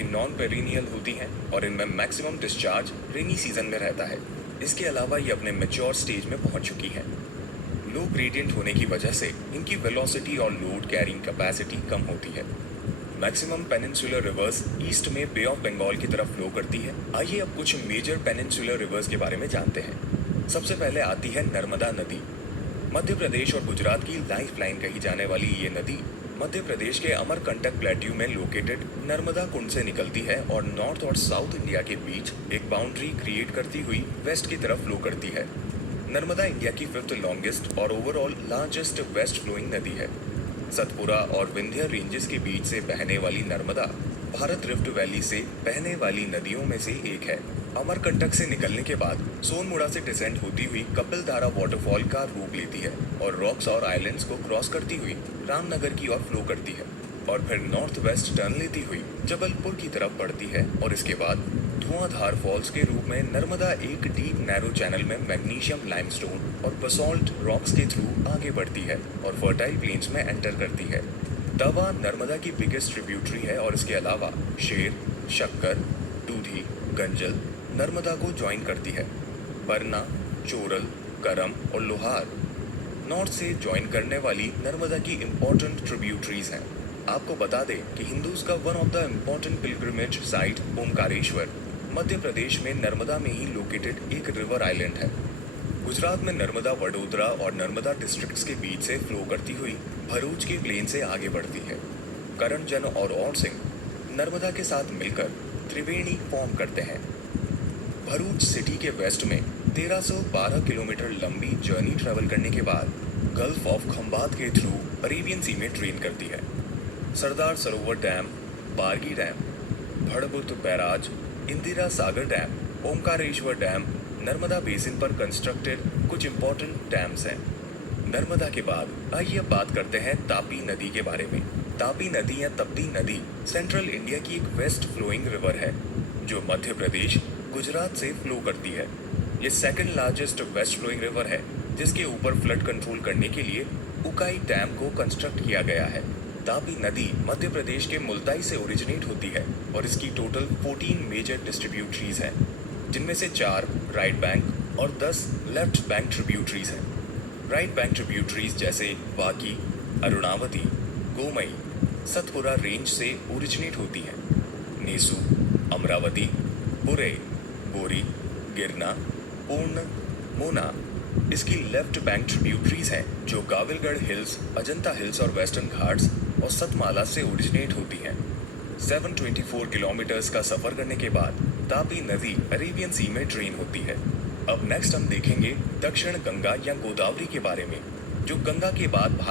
कि non perennial होती हैं और इनमें मैक्सिमम डिस्चार्ज रेनी सीजन में रहता है। इसके अलावा ये अपने मेच्योर स्टेज में पहुंच चुकी हैं। लो ग्रेडियंट होने की वजह से इनकी वेलोसिटी और लोड कैरिंग कैपेसिटी कम होती है। मैक्सिमम पेनिनसुलर रिवर्स ईस्ट में बे ऑफ बंगाल की तरफ फ्लो करती है। आइए अब कुछ मेजर पेनिनसुलर रिवर्स के बारे में जानते हैं। सबसे पहले आती है नर्मदा नदी। मध्य प्रदेश और गुजरात की लाइफलाइन कही जाने वाली ये नदी मध्य प्रदेश के अमरकंटक प्लेट्यू में लोकेटेड नर्मदा कुंड से निकलती है और नॉर्थ और साउथ इंडिया के बीच एक बाउंड्री क्रिएट करती हुई वेस्ट की तरफ फ्लो करती है। नर्मदा इंडिया की फिफ्थ लॉन्गेस्ट और ओवरऑल लार्जेस्ट वेस्ट फ्लोइंग नदी है। सतपुरा और विंध्य रेंजेस के बीच से बहने वाली नर्मदा भारत रिफ्ट वैली से बहने वाली नदियों में से एक है। अमरकंटक से निकलने के बाद सोनमुड़ा से डिसेंड होती हुई कपिलधारा वाटरफॉल का रूप लेती है और रॉक्स और आइलैंड्स को क्रॉस करती हुई रामनगर की ओर फ्लो करती है और फिर नॉर्थ वेस्ट टर्न लेती हुई जबलपुर की तरफ बढ़ती है और इसके बाद धुआंधार फॉल्स के रूप में नर्मदा एक डीप नैरो चैनल में मैग्नीशियम लाइमस्टोन और बसॉल्ट रॉक्स के थ्रू आगे बढ़ती है और फर्टाइल प्लेन्स में एंटर करती है। तवा नर्मदा की बिगेस्ट ट्रिब्यूटरी है और इसके अलावा शेर, शक्कर, दूधी, गंजल नर्मदा को ज्वाइन करती है। परना, चोरल, करम और लोहार नॉर्थ से ज्वाइन करने वाली नर्मदा की इम्पोर्टेंट ट्रिब्यूटरीज हैं। आपको बता दें कि हिंदूज का one of the important pilgrimage site Omkareshwar Madhya Pradesh में नर्मदा में ही लोकेटेड एक रिवर आइलैंड है। गुजरात में नर्मदा वडोदरा और नर्मदा डिस्ट्रिक्ट्स के बीच से फ्लो करती हुई भरूच के प्लेन से आगे बढ़ती है। करणजन और सिंह नर्मदा के साथ मिलकर त्रिवेणी फॉर्म करते हैं। भरूच सिटी के वेस्ट में 1312 किलोमीटर लंबी जर्नी ट्रेवल करने के बाद गल्फ ऑफ खंबात के थ्रू अरेबियन सी में ट्रेन करती है। सरदार सरोवर डैम, बारगी डैम, भड़बुत barrage, Indira Sagar dam, Omkareshwar dam Narmada basin पर कंस्ट्रक्टेड कुछ इंपॉर्टेंट डैम्स हैं। नर्मदा के बाद आइए अब बात करते हैं तापी नदी के बारे में। तापी नदी या तप्ती नदी सेंट्रल इंडिया की एक वेस्ट फ्लोइंग रिवर है जो मध्य प्रदेश, गुजरात से फ्लो करती है। ये second largest west flowing river है जिसके ऊपर फ्लड कंट्रोल करने के लिए उकाई डैम को कंस्ट्रक्ट किया गया है। तापी नदी मध्य प्रदेश के मुल्ताई से ओरिजिनेट होती है और इसकी टोटल 14 मेजर डिस्ट्रीब्यूटरीज हैं, जिनमें से 4 राइट बैंक और 10 लेफ्ट बैंक ट्रिब्यूटरीज हैं। राइट बैंक ट्रिब्यूटरीज जैसे वाकी, अरुणावती, गोमई, सतपुरा रेंज से ओरिजिनेट होती हैं। नेसू, अमरावती, बुरे, बोरी, गिरना, पूर्ण, मोना इसकी लेफ्ट बैंक ट्रिब्यूटरीज हैं जो काबिलगढ़ हिल्स, अजंता हिल्स और वेस्टर्न घाट्स और सतमाला से ओरिजिनेट होती हैं। 724 किलोमीटर्स का सफर करने के बाद तापी नदी अरेबियन सी में ड्रेन होती है। अब नेक्स्ट हम देखेंगे दक्षिण गंगा या गोदावरी के बारे में, जो गंगा के बाद